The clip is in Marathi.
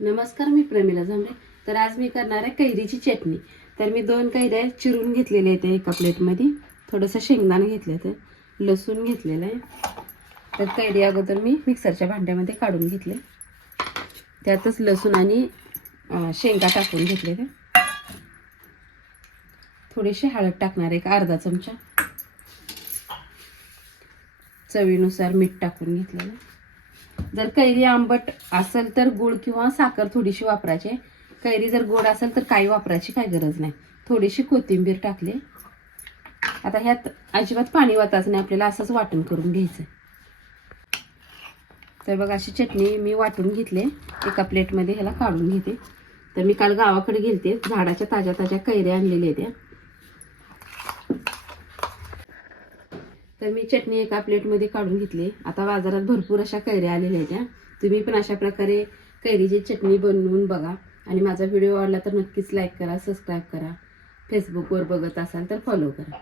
नमस्कार मी प्रमिला झांबरे. तर आज मी करणार आहे कैरीची चटणी. तर मी दोन कैऱ्या चिरून घेतलेल्या आहेत एका प्लेटमध्ये. थोडंसं शेंगदाणं घेतलं तर लसूण घेतलेलं आहे. तर कैरी अगोदर मी मिक्सरच्या भांड्यामध्ये काढून घेतले. त्यातच लसूण आणि शेंगा टाकून घेतलेले. थोडीशी हळद टाकणार एक अर्धा चमचा. चवीनुसार मीठ टाकून घेतलेलं जर कैरी आंबट असेल तर गुळ किंवा साखर थोडीशी वापरायची. कैरी जर गोड असेल तर काही वापरायची काही गरज नाही. थोडीशी कोथिंबीर टाकली. आता ह्यात अजिबात पाणी वाचायचं नाही आपल्याला असंच वाटण करून घ्यायचं. तर बघा अशी चटणी मी वाटून घेतली. एका प्लेटमध्ये ह्याला काढून घेते. तर मी काल गावाकडे गेलते. झाडाच्या ताज्या ताज्या कैऱ्या आणलेल्या आहेत. तर मी चटणी एका प्लेटमध्ये काढून घेतली. आता बाजारात भरपूर अशा कैऱ्या आलेल्या आहेत त्या तुम्ही पण अशा प्रकारे कैरीची चटणी बनवून बघा. आणि माझा व्हिडिओ आवडला तर नक्कीच लाईक करा सबस्क्राईब करा. फेसबुकवर बघत असाल तर फॉलो करा.